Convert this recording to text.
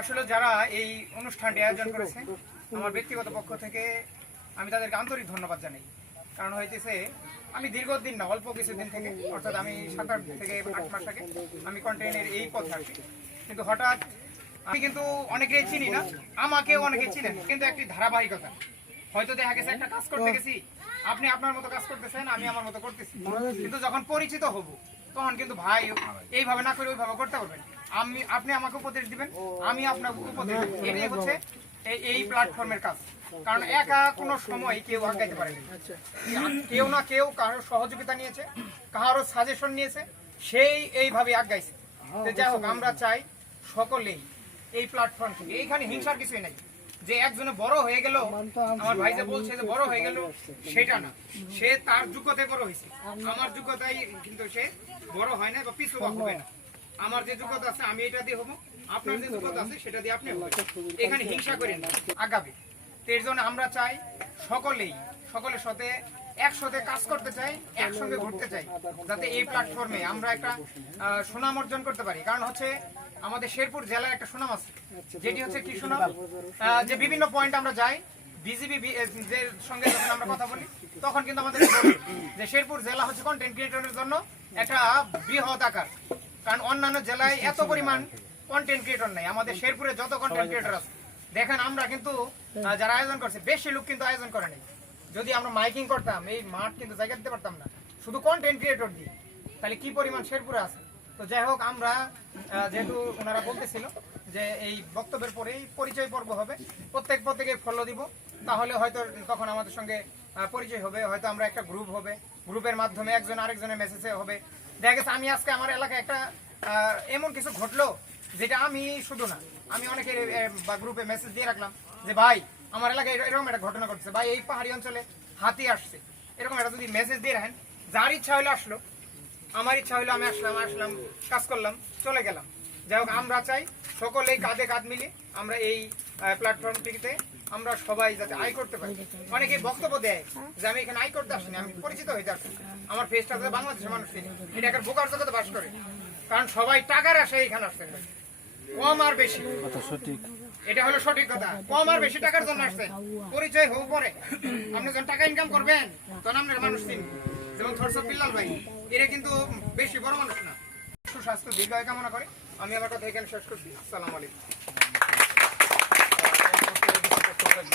আসলে যারা এই অনুষ্ঠানটি আয়োজন করেছে আমার ব্যক্তিগত পক্ষ থেকে আমি তাদেরকে আন্তরিক ধন্যবাদ জানাই। কারণ হইতেছে আমি দীর্ঘদিন না, অল্প কিছুদিন থেকে, অর্থাৎ আমি 7 থেকে 8 মাস আগে আমি কন্টেন্টের এই পথে আসি। কিন্তু হঠাৎ আমি কিন্তু অনেকেই চিনি না, আমাকেও অনেকে চিনেন, কিন্তু একটি ধারাবাহিকতা হয়তো দেখা গেছে একটা কাজ করতে গেছি, আপনি আপনার মতো কাজ করতেছেন, আমি আমার মতো করতেছি, কিন্তু যখন পরিচিত হব তখন কিন্তু ভাই এইভাবে না করে ওইভাবে করতে পারবেন। আপনি আমাকে উপদেশ দিবেন, আমি আপনাকে উপদেশ দেব। এটাই হচ্ছে এই প্ল্যাটফর্মের কাজ। কারণ একা কোনো সময় কেউ আগাইতে পারেনি, কেউ না কেউ কারোর সহযোগিতা নিয়েছে, কারোর সাজেশন নিয়েছে, সেই এইভাবে আগাইছে। যাই হোক, আমরা চাই সকলেই এই প্ল্যাটফর্ম থেকে, এইখানে হিংসার কিছুই নাই যে একজনে বড় হয়ে গেল, আমার ভাই যে বলছে যে বড় হয়ে গেল, সেটা না, সে তার যোগ্যতায় বড় হয়েছে। আমার যোগ্যতায় কিন্তু সে বড় হয় না বা পিছু হবে না। আমার যে যোগ্যতা আছে আমি এটা দিয়ে হবো, আপনার যে যোগ্যতা আছে সেটা দিয়ে আপনি হবেন। এখানে হিংসা করেন না, আগাবে। এর জন্য আমরা চাই সকলের সাথে একসাথে কাজ করতে চাই, একসঙ্গে ঘুরতে চাই, যাতে এই প্ল্যাটফর্মে আমরা একটা সুনাম অর্জন করতে পারি। কারণ হচ্ছে আমাদের শেরপুর জেলার একটা সুনাম আছে, যেটি হচ্ছে কি সুনাম, যে বিভিন্ন পয়েন্ট আমরা যাই, বিজিবি এর সঙ্গে যখন আমরা কথা বলি তখন কিন্তু আমাদের যে শেরপুর জেলা হচ্ছে কন্টেন্ট ক্রিয়েটরের জন্য একটা বৃহৎ আকার। কারণ অন্যান্য জেলায় এত পরিমাণ কন্টেন্ট ক্রিয়েটর নাই, আমাদের শেরপুরে যত কন্টেন্ট ক্রিয়েটর আছে দেখেন, আমরা কিন্তু যারা আয়োজন করছে বেশি লোক কিন্তু আয়োজন করে নাই। যদি আমরা মাইকিং করতাম এই মাঠ কিন্তু জায়গা দিতে পারতাম না, শুধু কন্টেন্ট ক্রিয়েটর দিয়ে, তাহলে কি পরিমাণ শেরপুরে আছে। তো যাই হোক, আমরা যেহেতু ওনারা বলতেছিল যে এই বক্তব্যের পরেই পরিচয় পর্ব হবে, প্রত্যেকের ফলো দিব, তাহলে হয়তো তখন আমাদের সঙ্গে পরিচয় হবে, হয়তো আমরা একটা গ্রুপ হবে, গ্রুপের মাধ্যমে একজন আরেকজনের মেসেজে হবে। দেখা গেছে আমি আজকে আমার এলাকায় একটা এমন কিছু ঘটলো যেটা আমি শুধু না, আমি অনেকের বা গ্রুপে মেসেজ দিয়ে রাখলাম যে ভাই আমার এলাকায় এরকম একটা ঘটনা ঘটছে, ভাই এই পাহাড়ি অঞ্চলে হাতি আসছে, এরকম একটা যদি মেসেজ দিয়ে রাখেন, যার ইচ্ছা হইলো আসলো, আমার ইচ্ছা হইলো আমি আসলাম, কাজ করলাম, চলে গেলাম। যাই হোক, আমরা চাই সকলেই কাঁধে কাঁধ মিলিয়ে আমরা এই প্ল্যাটফর্মটিতে আমরা সবাই যাতে আয় করতে পারি। অনেকে বক্তব্য দেয় যে আমি এখানে আয় করতে আসিনি, আমি পরিচিত হইতে আসছি, আমার ফেসটা বাংলাদেশের মানুষ চিনি, এটা একটা বোকার জগতে বাস করে। কারণ সবাই টাকার আশায় এখানে আসছে, কম আর বেশি, এটা হলো সঠিক কথা, কম আর বেশি টাকার জন্য আসছেন, পরিচয় হোক পরে। আপনি যখন টাকা ইনকাম করবেন তখন আপনার মানুষ চিনবে। যেমন থরসব বিল্লাল ভাই, এরা কিন্তু বেশি বড় মানুষ না। সুস্বাস্থ্য দীর্ঘায়ু কামনা করে আমি আমার কথা এখানে শেষ করছি। আসসালামু আলাইকুম।